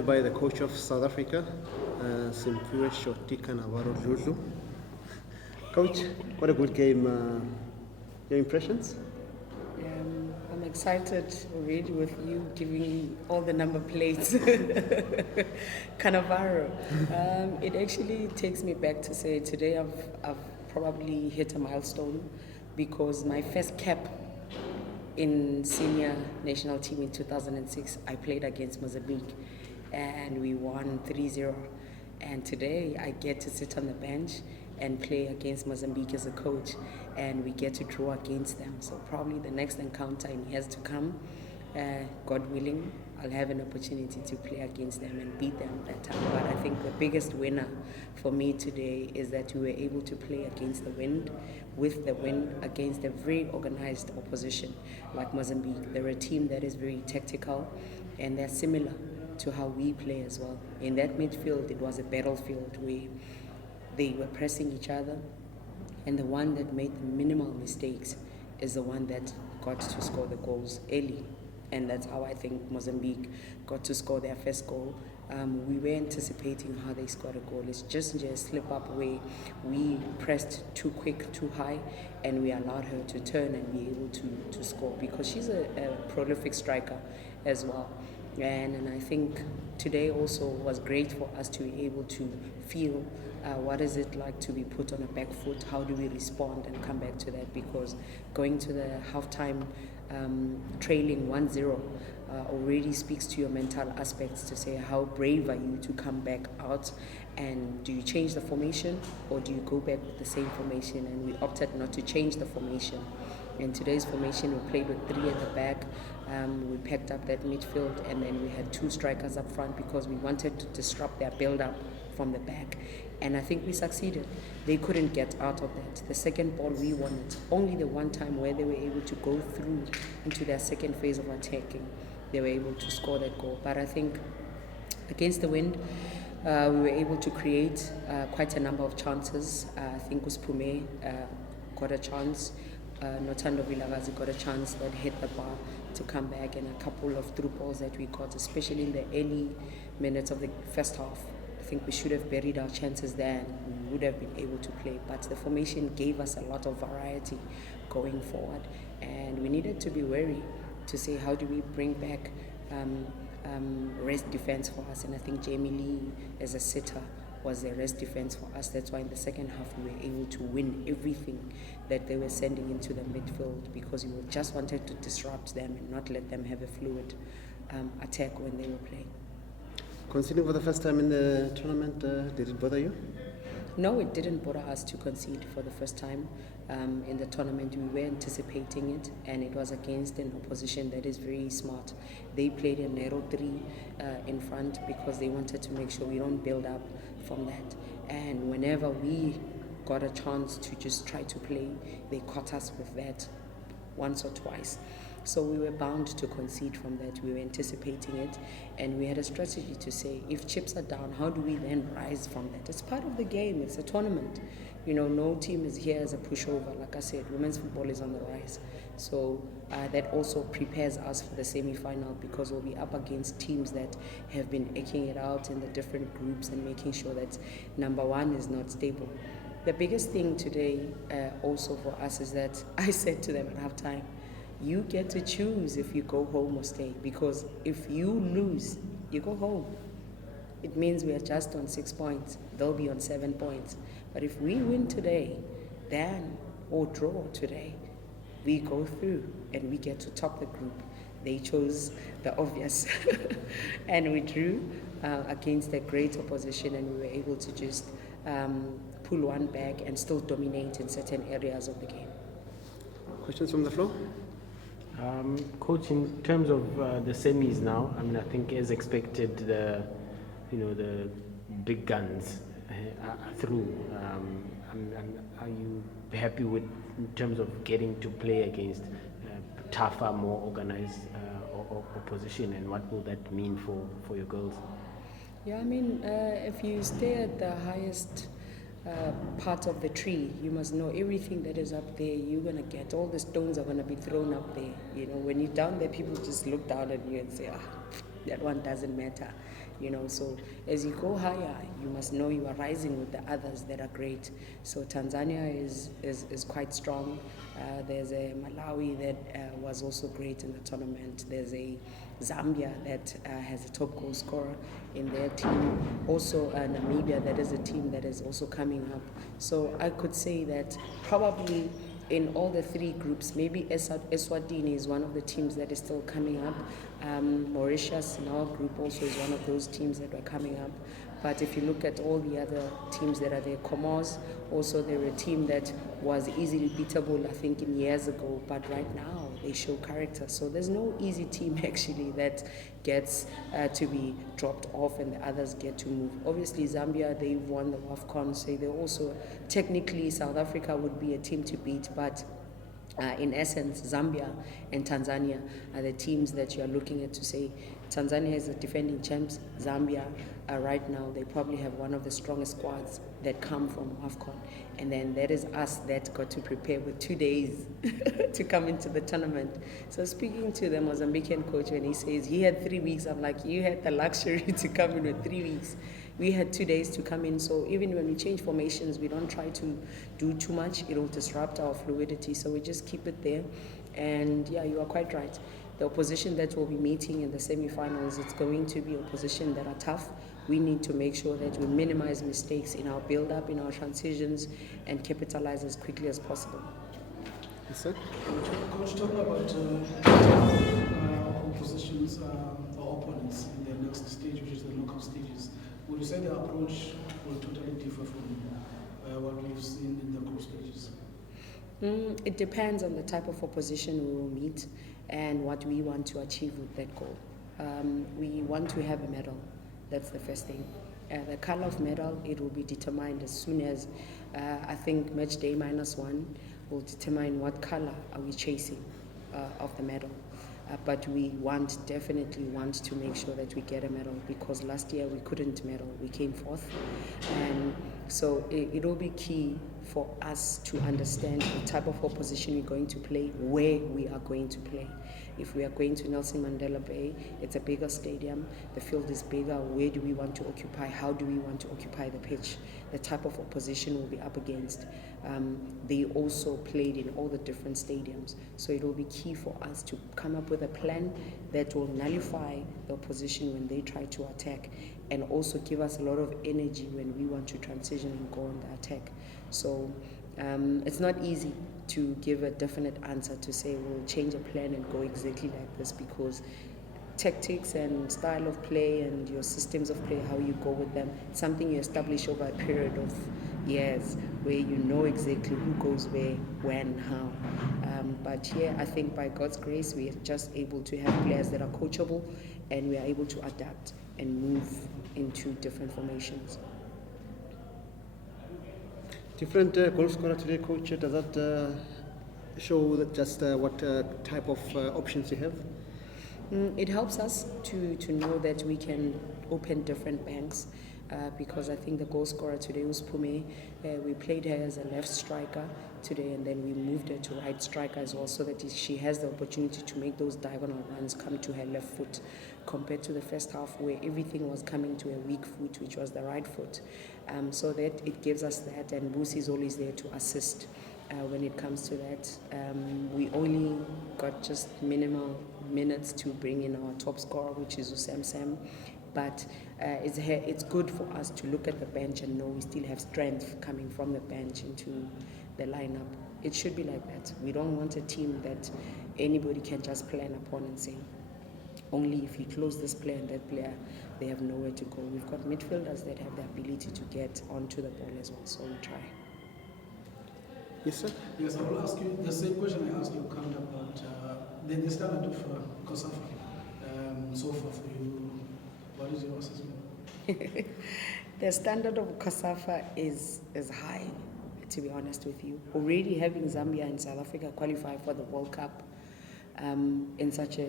joined by the coach of South Africa, Simphiwe Shotika Navarro Dludlu. Coach, what a good game. Your impressions? I'm excited already with you giving all the number plates. Cannavaro. It actually takes me back to say today I've probably hit a milestone because my first cap in senior national team in 2006, I played against Mozambique and we won 3-0. And today I get to sit on the bench and play against Mozambique as a coach, and we get to draw against them. So probably the next encounter in years to come, God willing, I'll have an opportunity to play against them and beat them that time. But I think the biggest winner for me today is that we were able to play against the wind, with the wind, against a very organized opposition like Mozambique. They're a team that is very tactical, and they're similar to how we play as well. In that midfield, it was a battlefield where they were pressing each other, and the one that made the minimal mistakes is the one that got to score the goals early. And that's how I think Mozambique got to score their first goal. We were anticipating how they scored a goal. It's just a slip up where we pressed too quick, too high, and we allowed her to turn and be able to score, because she's a prolific striker as well. And I think today also was great for us to be able to feel what is it like to be put on a back foot, how do we respond and come back to that, because going to the halftime trailing 1-0 already speaks to your mental aspects to say how brave are you to come back out, and do you change the formation or do you go back with the same formation? And we opted not to change the formation. In today's formation, we played with 3 at the back. We packed up that midfield, and then we had 2 strikers up front because we wanted to disrupt their build-up from the back. And I think we succeeded. They couldn't get out of that. The second ball, we won it. Only the one time where they were able to go through into their second phase of attacking, they were able to score that goal. But I think against the wind, we were able to create quite a number of chances. I think Uspume got a chance. Notando Vilagazi got a chance that hit the bar to come back, and a couple of through balls that we got, especially in the early minutes of the first half. I think we should have buried our chances there and we would have been able to play. But the formation gave us a lot of variety going forward, and we needed to be wary to say how do we bring back rest defense for us. And I think Jamie Lee as a sitter was the rest defense for us. That's why in the second half we were able to win everything that they were sending into the midfield, because we just wanted to disrupt them and not let them have a fluid attack when they were playing. Conceding for the first time in the tournament, did it bother you? No, it didn't bother us to concede for the first time in the tournament. We were anticipating it, and it was against an opposition that is very smart. They played a narrow 3 in front because they wanted to make sure we don't build up from that. And whenever we got a chance to just try to play, they caught us with that once or twice. So we were bound to concede from that. We were anticipating it, and we had a strategy to say, if chips are down, how do we then rise from that? It's part of the game. It's a tournament. You know, no team is here as a pushover. Like I said, women's football is on the rise. So that also prepares us for the semi-final, because we'll be up against teams that have been eking it out in the different groups and making sure that number one is not stable. The biggest thing today also for us is that I said to them at halftime, you get to choose if you go home or stay, because if you lose, you go home. It means we are just on 6 points. They'll be on 7 points. But if we win today, then, or draw today, we go through and we get to top the group. They chose the obvious and we drew against a great opposition, and we were able to just pull one back and still dominate in certain areas of the game. Questions from the floor? Coach, in terms of the semis now, I mean, I think as expected, the big guns are through. Are you happy with, in terms of getting to play against tougher, more organized opposition, and what will that mean for your girls? Yeah, I mean, if you stay at the highest part of the tree, you must know everything that is up there you're going to get. All the stones are going to be thrown up there. You know, when you're down there, people just look down at you and say, that one doesn't matter. So as you go higher, you must know you are rising with the others that are great. So Tanzania is quite strong. There's a Malawi that was also great in the tournament. There's a Zambia that has a top goal scorer in their team. Also Namibia, that is a team that is also coming up. So I could say that probably in all the three groups, maybe Eswatini is one of the teams that is still coming up. Mauritius in our group also is one of those teams that were coming up. But if you look at all the other teams that are there, Comoros, also they're a team that was easily beatable, I think, in years ago. But right now, they show character. So there's no easy team, actually, that gets to be dropped off and the others get to move. Obviously, Zambia, they've won the WAFCON, so they're also, technically, South Africa would be a team to beat, but in essence, Zambia and Tanzania are the teams that you are looking at to say, Tanzania is the defending champs. Zambia, right now, they probably have one of the strongest squads that come from AFCON. And then that is us that got to prepare with 2 days to come into the tournament. So speaking to the Mozambican coach, when he says he had 3 weeks, I'm like, you had the luxury to come in with 3 weeks. We had 2 days to come in, so even when we change formations, we don't try to do too much. It'll disrupt our fluidity, so we just keep it there. And yeah, you are quite right. The opposition that we'll be meeting in the semi-finals, it's going to be opposition that are tough. We need to make sure that we minimize mistakes in our build-up, in our transitions, and capitalize as quickly as possible. Yes, sir. Coach, talk about oppositions or opponents in the next stage, which is the knockout stages. Would you say the approach will totally differ from what we've seen in the group stages? It depends on the type of opposition we will meet and what we want to achieve with that goal. We want to have a medal. That's the first thing. The color of medal, it will be determined as soon as, I think match day -1 will determine what color are we chasing of the medal. But we definitely want to make sure that we get a medal, because last year we couldn't medal, we came fourth. And so it'll be key for us to understand the type of opposition we're going to play, where we are going to play. If we are going to Nelson Mandela Bay, it's a bigger stadium, the field is bigger, where do we want to occupy, how do we want to occupy the pitch, the type of opposition we'll be up against. They also played in all the different stadiums, so it will be key for us to come up with a plan that will nullify the opposition when they try to attack, and also give us a lot of energy when we want to transition and go on the attack. So it's not easy to give a definite answer to say we'll change a plan and go exactly like this, because tactics and style of play and your systems of play, how you go with them, something you establish over a period of years, where you know exactly who goes where, when, how. But here, I think by God's grace, we are just able to have players that are coachable, and we are able to adapt and move into different formations. Different goal scorer today, coach. Does that show that just what type of options you have? It helps us to know that we can open different banks, because I think the goal scorer today was Pume. We played her as a left striker today, and then we moved her to right striker as well, so that she has the opportunity to make those diagonal runs come to her left foot, compared to the first half where everything was coming to a weak foot, which was the right foot. So that it gives us that, and Busi is always there to assist when it comes to that. We only got just minimal minutes to bring in our top scorer, which is Sam, but it's good for us to look at the bench and know we still have strength coming from the bench into the lineup. It should be like that. We don't want a team that anybody can just plan upon and say, only if you close this player and that player, they have nowhere to go. We've got midfielders that have the ability to get onto the ball as well, so we try. Yes, sir. Yes, I will ask you the same question I asked you, Kant, about the standard of COSAFA so far for you. What is your assessment? The standard of COSAFA is high, to be honest with you. Already having Zambia and South Africa qualify for the World Cup in such a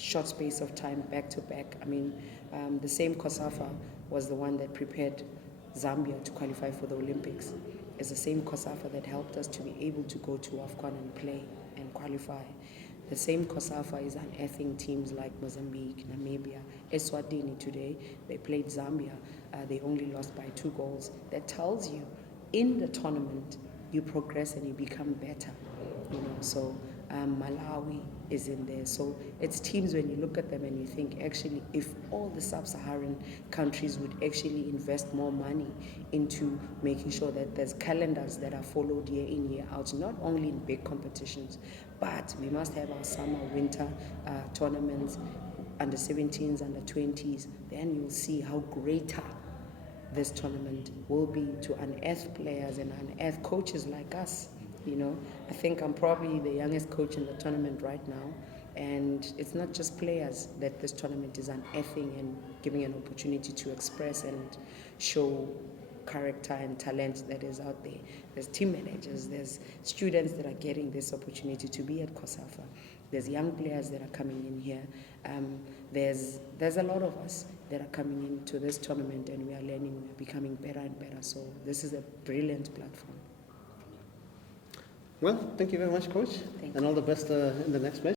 short space of time, back to back. I mean, the same COSAFA was the one that prepared Zambia to qualify for the Olympics. It's the same COSAFA that helped us to be able to go to AFCON and play and qualify. The same COSAFA is unearthing teams like Mozambique, Namibia, Eswatini today. They played Zambia. They only lost by 2 goals. That tells you, in the tournament, you progress and you become better. So Malawi is in there. So it's teams, when you look at them and you think, actually, if all the sub-Saharan countries would actually invest more money into making sure that there's calendars that are followed year in, year out, not only in big competitions, but we must have our summer, winter tournaments, under 17s, under 20s, then you'll see how greater this tournament will be to unearth players and unearth coaches like us. I think I'm probably the youngest coach in the tournament right now, and it's not just players that this tournament is unearthing and giving an opportunity to express and show character and talent that is out there. There's team managers, there's students that are getting this opportunity to be at COSAFA. There's young players that are coming in here. There's a lot of us that are coming into this tournament, and we are learning, we're becoming better and better. So this is a brilliant platform. Well, thank you very much, Coach, Thank and all the best in the next match.